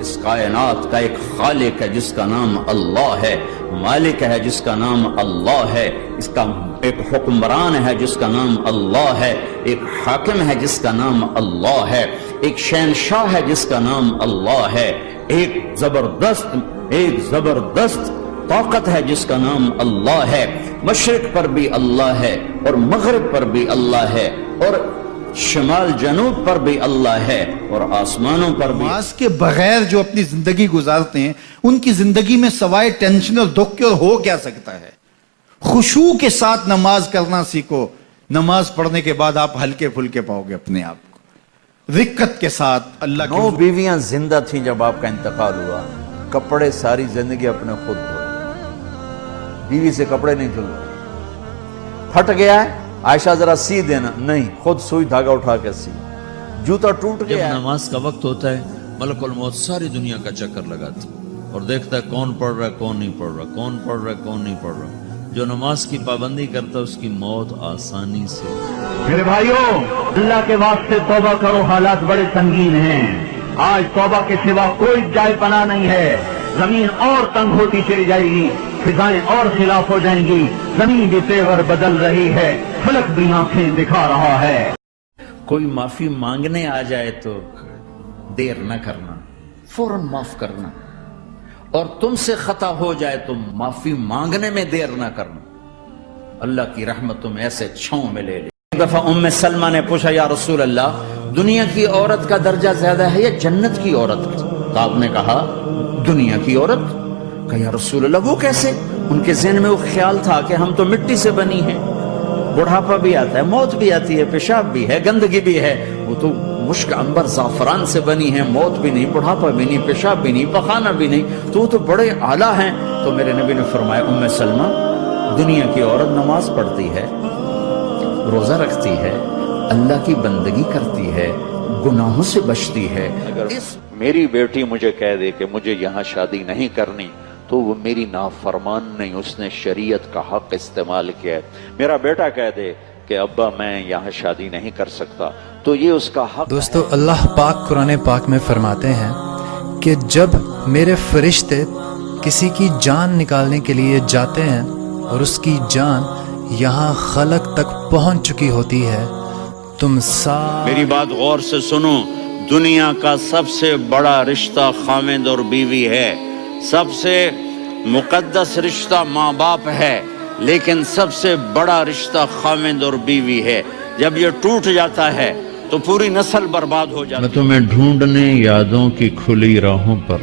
اس کائنات کا ایک خالق ہے جس کا نام اللہ ہے، مالک ہے جس کا نام اللہ ہے، اس کا ایک حکمران ہے جس کا نام اللہ ہے، ایک حاکم ہے جس کا نام اللہ ہے، ایک شہنشاہ ہے جس کا نام اللہ ہے، ایک زبردست طاقت ہے جس کا نام اللہ ہے، مشرق پر بھی اللہ ہے اور مغرب پر بھی اللہ ہے اور شمال جنوب پر بھی اللہ ہے اور آسمانوں پر بھی۔ نماز کے بغیر جو اپنی زندگی گزارتے ہیں ان کی زندگی میں سوائے ٹینشن اور دکھ کے اور ہو کیا سکتا ہے؟ خشوع کے ساتھ نماز کرنا سیکھو، نماز پڑھنے کے بعد آپ ہلکے پھلکے پاؤ گے اپنے آپ کو، رقت کے ساتھ اللہ کے 9 بیویاں زندہ تھیں جب آپ کا انتقال ہوا، کپڑے ساری زندگی اپنے خود دھوئے، بیوی سے کپڑے نہیں دھلے، پھٹ گیا ہے عائشہ ذرا سی دینا، نہیں خود سوئی دھاگا اٹھا کے سی، جوتا ٹوٹ گیا۔ جب نماز کا وقت ہوتا ہے ملک الموت ساری دنیا کا چکر لگاتا اور دیکھتا ہے کون پڑھ رہا ہے کون نہیں پڑھ رہا، کون پڑھ رہا ہے کون نہیں پڑھ رہا۔ جو نماز کی پابندی کرتا ہے اس کی موت آسانی سے۔ میرے بھائیوں، اللہ کے واسطے توبہ کرو، حالات بڑے سنگین ہیں، آج توبہ کے سوا کوئی جائے پناہ نہیں ہے، زمین اور تنگ ہوتی چلی جائے گی، فضائیں اور خلاف ہو جائیں گی، زمین بھی تیور بدل رہی ہے، فلک بھی آنکھیں دکھا رہا ہے۔ کوئی معافی مانگنے آ جائے تو دیر نہ کرنا، فوراً معاف کرنا، اور تم سے خطا ہو جائے تو معافی مانگنے میں دیر نہ کرنا، اللہ کی رحمت تم ایسے چھاؤں میں لے لے۔ ایک دفعہ ام سلمہ نے پوچھا یا رسول اللہ دنیا کی عورت کا درجہ زیادہ ہے یا جنت کی عورت کا؟ تو آپ نے کہا دنیا کی عورت۔ کہا یا رسول اللہ وہ کیسے؟ ان کے ذہن میں وہ خیال تھا کہ ہم تو مٹی سے بنی ہیں، بڑھاپا بھی آتا ہے، موت بھی آتی ہے، پیشاب بھی ہے، گندگی بھی ہے، وہ تو مشک عنبر زعفران سے بنی ہے، موت بھی نہیں، بڑھاپا بھی نہیں، پیشاب بھی نہیں، پخانہ بھی نہیں، تو وہ تو بڑے اعلیٰ ہیں۔ تو میرے نبی نے فرمایا ام سلمہ دنیا کی عورت نماز پڑھتی ہے، روزہ رکھتی ہے، اللہ کی بندگی کرتی ہے، گناہوں سے بچتی ہے۔ اگر میری بیٹی مجھے کہہ دے کہ مجھے یہاں شادی نہیں کرنی تو وہ میری نافرمان نہیں، اس نے شریعت کا حق استعمال کیا ہے۔ میرا بیٹا کہہ دے کہ ابا میں یہاں شادی نہیں کر سکتا تو یہ اس کا حق۔ دوستو اللہ پاک قرآن پاک میں فرماتے ہیں کہ جب میرے فرشتے کسی کی جان نکالنے کے لیے جاتے ہیں اور اس کی جان یہاں خلق تک پہنچ چکی ہوتی ہے، تم میری بات غور سے سنو، دنیا کا سب سے بڑا رشتہ خاوند اور بیوی ہے، سب سے مقدس رشتہ ماں باپ ہے، لیکن سب سے بڑا رشتہ خاوند اور بیوی ہے۔ جب یہ ٹوٹ جاتا ہے تو پوری نسل برباد ہو جاتی ہے۔ میں تمہیں ڈھونڈنے یادوں کی کھلی راہوں پر،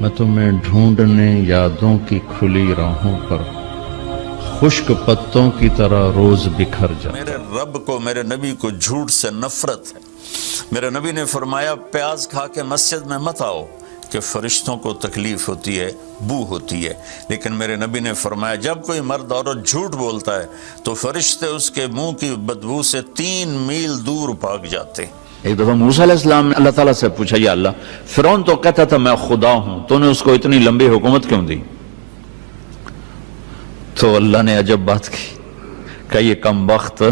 میں تمہیں ڈھونڈنے یادوں کی کھلی راہوں پر خشک پتوں کی طرح روز بکھر جاتا۔ میرے رب کو، میرے نبی کو جھوٹ سے نفرت ہے۔ میرے نبی نے فرمایا پیاز کھا کے مسجد میں مت آؤ کہ فرشتوں کو تکلیف ہوتی ہے، بو ہوتی ہے، لیکن میرے نبی نے فرمایا جب کوئی مرد عورت جھوٹ بولتا ہے تو فرشتے اس کے منہ کی بدبو سے 3 میل دور بھاگ جاتے۔ ایک دفعہ موسیٰ علیہ السلام نے اللہ تعالیٰ سے پوچھا یا اللہ فرعون تو کہتا تھا میں خدا ہوں، تو نے اس کو اتنی لمبی حکومت کیوں دی؟ تو اللہ نے عجب بات کی کہ یہ کم بخت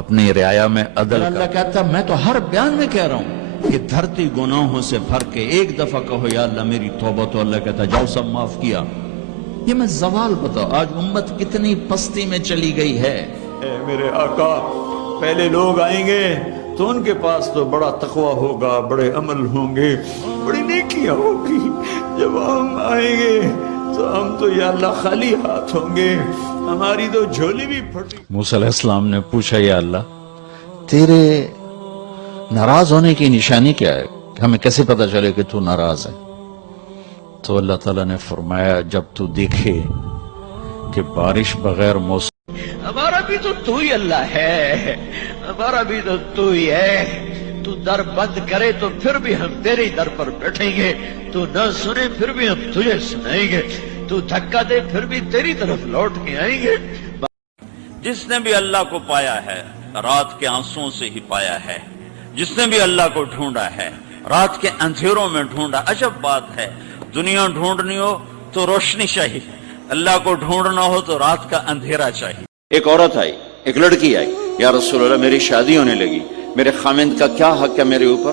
اپنی رعایا میں عدل۔ اللہ کہتا میں تو ہر بیان میں کہہ رہا ہوں کہ دھرتی گناہوں سے بھر کے ایک دفعہ کہو یا اللہ میری توبہ، تو اللہ کہتا جاؤ سب معاف کیا۔ یہ میں زوال بتاؤ آج امت کتنی پستی میں چلی گئی ہے۔ اے میرے آقا، پہلے لوگ آئیں گے تو ان کے پاس تو بڑا تقوی ہوگا، بڑے عمل ہوں گے، بڑی نیکیاں ہوگی۔ جب ہم آئیں گے تو ہم تو یا اللہ خالی ہاتھ ہوں گے، ہماری تو جھولی بھی پھٹی۔ موسیٰ علیہ السلام نے پوچھا یا اللہ تیرے ناراض ہونے کی نشانی کیا ہے، ہمیں کیسے پتا چلے کہ تو ناراض ہے؟ تو اللہ تعالیٰ نے فرمایا جب تو دیکھے کہ بارش بغیر موسم، ہمارا بھی تو ہی اللہ ہے، ہمارا بھی تو ہی ہے، تو در بند کرے تو پھر بھی ہم تیرے در پر بیٹھیں گے، تو نہ سنے پھر بھی ہم تجھے سنائیں گے، تو دھکا دے پھر بھی تیری طرف لوٹ کے آئیں گے۔ جس نے بھی اللہ کو پایا ہے رات کے آنسوؤں سے ہی پایا ہے، جس نے بھی اللہ کو ڈھونڈا ہے رات کے اندھیروں میں ڈھونڈا۔ عجب بات ہے، دنیا ڈھونڈنی ہو تو روشنی چاہیے، اللہ کو ڈھونڈنا ہو تو رات کا اندھیرا چاہیے۔ ایک عورت آئی، ایک لڑکی آئی، یا رسول اللہ میری شادی ہونے لگی، میرے خامند کا کیا حق ہے میرے اوپر؟